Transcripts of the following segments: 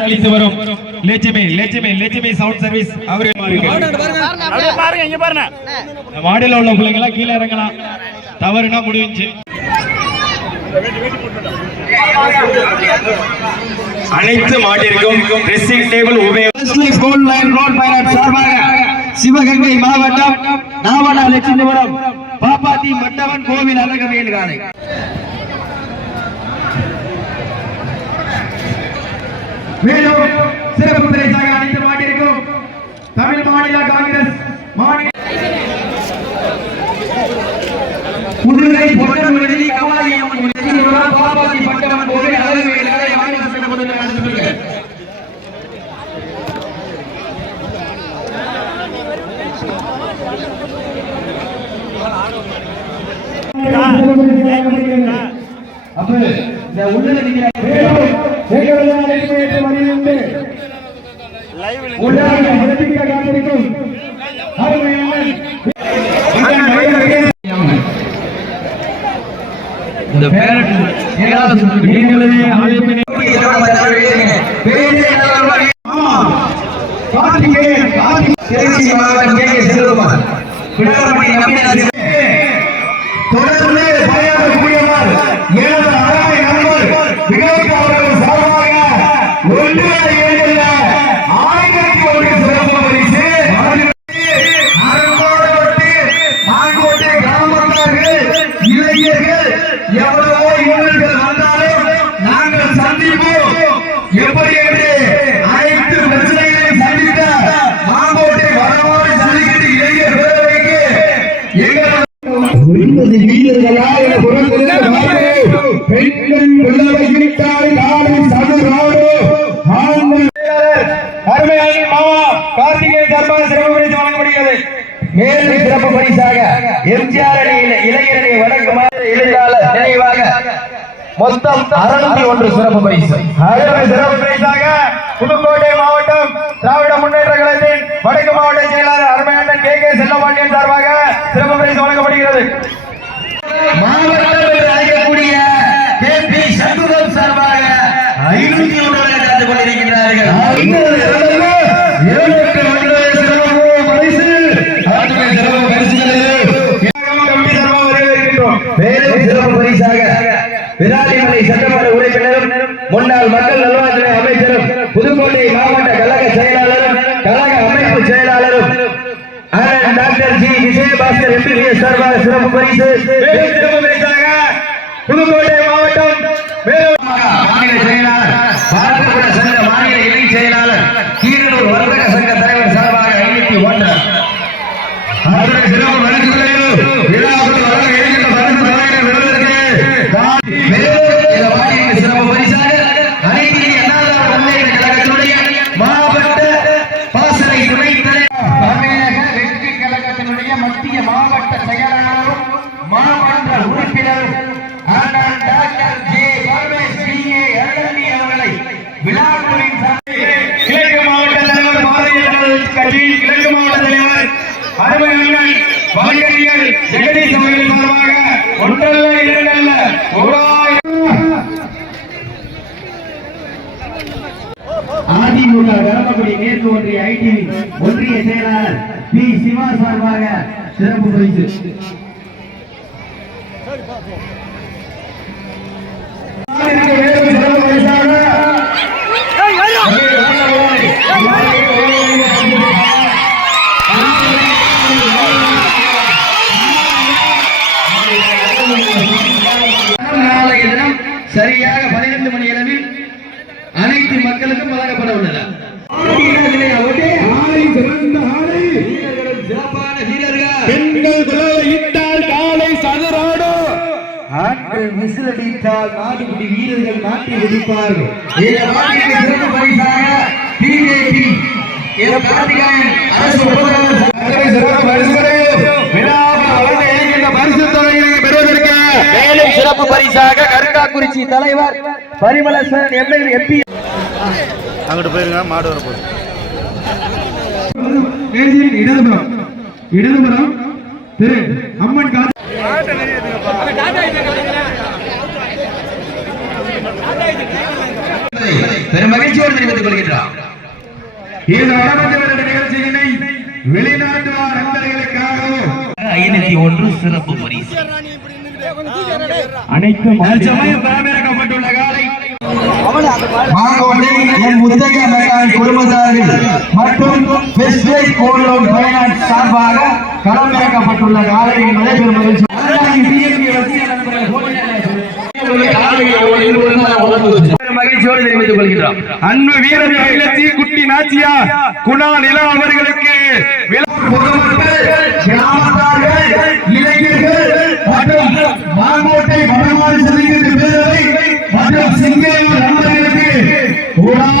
Service அளித்து வரும். Lakshmi Lakshmi Lakshmi sound service அவரு பாருங்க இங்க பாருங்க மாடியில் உள்ள பிள்ளைங்க எல்லாம் கீழே இறங்கலாம். தவறுனா முடிஞ்சு. அனைத்து மாட்டிற்கும் ட்ரெஸ்ஸிங் டேபிள் உபயோகம். கோல்ட் லைன் ரோட் பைலட் சார்பாக சிவகங்கை மாவட்டம் நாவடா லட்சுமிபுரம் பாப்பாத்தி மண்டவன் கோவில் அழகவேல் காலை மேலும் சிறப்பு பரிசாக அனைத்து மாட்டிற்கும் தமிழ் மாநில காங்கிரஸ் மாநில புதுகை அம்மன் கோவில் அப்ப இந்த உள்ள எங்களுடைய அழைப்பு வருகிறது உள்ளாக சிறப்பிக்க காத்திருக்கும் இந்த பேரட் நீங்களே அழைப்பினை அருமையான மாமா கார்த்திகை சிறப்பு பரிசு வழங்கப்படுகிறது. மேலும் சிறப்பு பரிசாக எம்ஜிஆர் அணியில் இளைஞரணி வடக்கு எழுத்தாளர் நினைவாக மொத்தம் அறுநூத்தி ஒன்று சிறப்பு பரிசு. அருமை சிறப்பு பரிசாக புதுக்கோட்டை மாவட்டம் திராவிட முன்னேற்ற கழகத்தின் வடக்கு மாவட்ட செயலாளர் அருமையான கே கே செல்லபாண்டியன் சார்பாக சிறப்பு பரிசு வழங்கப்படுகிறது மாவட்டம் என்று அழைக்கக்கூடிய கே பி சண்முகம் சார்பாக ஐநூத்தி ஒன்று கலந்து கொண்டிருக்கிறார்கள் ஏழுக்கு ஒன்று சிறப்பு பரிசு ஆற்றுமை சிறப்பு பரிசுகளில் கமிட்டி சார்பாக வரவேற்கின்றோம். மேலும் சிறப்பு பரிசாக விராலிமலை சட்டமன்ற உறுப்பினரும் முன்னாள் மக்கள் நல்வாழ்வுத்துறை அமைச்சரும் புதுக்கோட்டை மாவட்ட கழக செயலாளரும் கழக அமைப்பு செயலாளரும் டாக்டர் ஜி விஜயபாஸ்கர் எம்பிபிஎஸ் சார்பாக சிறப்பு பரிசு சிறப்பு பரிசாக புதுக்கோட்டை மாவட்டம் மேலும் மாநில செயலாளர் பாரதிய சங்க மாநில இணை செயலாளர் கீரனூர் வர்த்தக சங்க தலைவர் சார்பாக ஐநூத்தி ஒன்று அதற்கு சிறப்பு பரிசுகளையும் விழாவுக்கு வழங்க இருக்கின்ற பரிசு தலைவர் விருதுக்கு மேலும் இந்த வாரியின் சிறப்பு பரிசாக அனைத்து இந்திய அண்ணா திராவிட முன்னேற்ற கழகத்தினுடைய மாவட்ட பாசறை துணைத் தலைவர் தமிழக வெற்றி கழகத்தினுடைய மத்திய மாவட்ட செயலாளரும் மாவட்ட உறுப்பினரும் அண்ணன் doctor J Paramesh BA LLT அவர்களை விழாக்குழுவின் சார்பில் கிழக்கு மாவட்ட தலைவர் பாரதிய ஜனதா கட்சி கிழக்கு மாவட்ட தலைவர் அருமை அண்ணன் வணிகர்கள் ஜெகதீஷ் அவர்கள் சார்பாக ஒன்றல்ல இரண்டல்ல ஓராயிரம் அதிமுக தருமபுரி மேற்கு ஒன்றிய ஐடி ஒன்றிய செயலாளர் பி சிவா சார்பாக சிறப்பு பரிசு. நாளைய தினம் சரியாக பன்னிரண்டு மணி அளவில் அனைத்து மக்களுக்கும் வழங்கப்பட உள்ளது சிறப்பான வீரர்கள். பெண்கள் குரலை இட்டால் காலை சதுராடு. ஆண்கள் விசிலடித்தால் நாடுபிடி வீரர்கள் நாட்டி வெடிப்பார்கள். இந்த நாட்டிற்கு சிறப்பு பரிசாக பிஜேபி கார்த்திகாயன் அரசு சிறப்பு மேலும் சிறப்பு பரிசாக கருக்காக்குறிச்சி தலைவர் பரிமளசன் எம்எல்ஏ எம்பி. அங்கிட்டு போயிருங்க மாடு வர போகுது மேஜின் இடதுபுறம். இடதுபுறம் திரு அம்மன் காட்சி பெரும் மகிழ்ச்சியோடு தெரிவித்துக் கொள்கின்றார் நடந்து வருகிற நிகழ்ச்சியினை வெளிநாட்டு ஐநூத்தி ஒன்று சிறப்பு பரிசு அனைத்தும் தற்சமயம் பரமிறக்கப்பட்டுள்ள காலை மாங்கோட்டை என் முத்தக மெக்கானிக் குடும்பத்தார்கள் மற்றும் வெஸ்ட்லைட் ஃபைனான்ஸ் சார்பாக களமிறக்கப்பட்டுள்ள காலை என்பதை பெரும் மகிழ்ச்சி மகிழ்ச்சியோடு தெரிவித்துக் கொள்கிறோம் அன்பு வீரர் குட்டி நாச்சியா குணா நிலா அவர்களுக்கு பொதுமக்கள் Wow.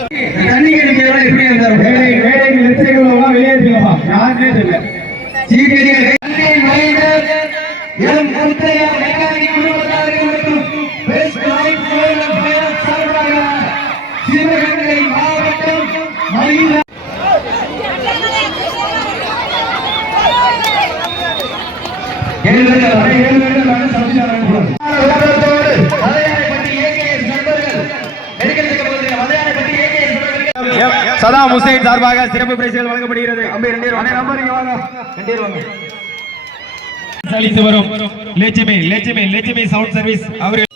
தண்ணி அடிக்கிறவங்க எப்படி இருந்தார் மேடை யாருமே தெரியல. மெக்கானிக் சிவகங்கை மாவட்டம் மயிலா சதாம் ஹுசைன் சார்பாக சிறப்பு பரிசுகள் வழங்கப்படுகிறது. இங்க அளித்து வரும். Lakshmi Lakshmi Lakshmi sound service. அவர்கள்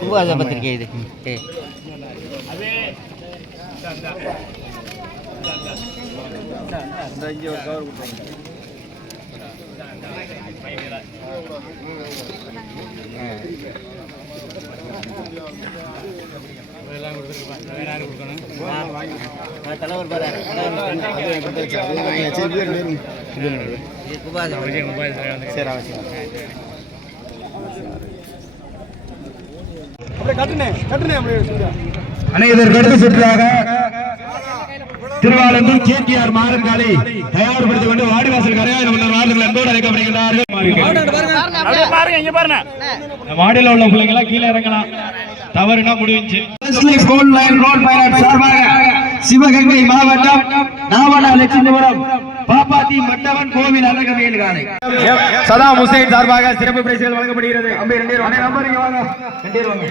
பூவாத பத்திரிக்கை இது ஏ ஆ, தலைவர் பாரு இது பூவாத சரி அடுத்த சுற்றாக திருவாளந்தூர் கேடிஆர் காலை தயார்படுத்திக் கொண்டு வாடிவாசல் கரையாயில் உள்ள மாடுகள் அன்போடு அழைக்கப்படுகிறார்கள் பாருங்க இங்க பாருங்க. மாடியில் உள்ள பிள்ளைங்க எல்லாம் கீழே இறங்கலாம். தவறுனா முடிஞ்சு. சிவகங்கை மாவட்டம் நாவடா லட்சுமிபுரம் பாப்பாத்தி மட்டவன் கோவில் அழகவியல் காலை சதாம் ஹுசைன் சார்பாக சிறப்பு பரிசுகள் வழங்கப்படுகிறது. அம்பே ரெண்டே வாங்க. ரெண்டே வாங்க.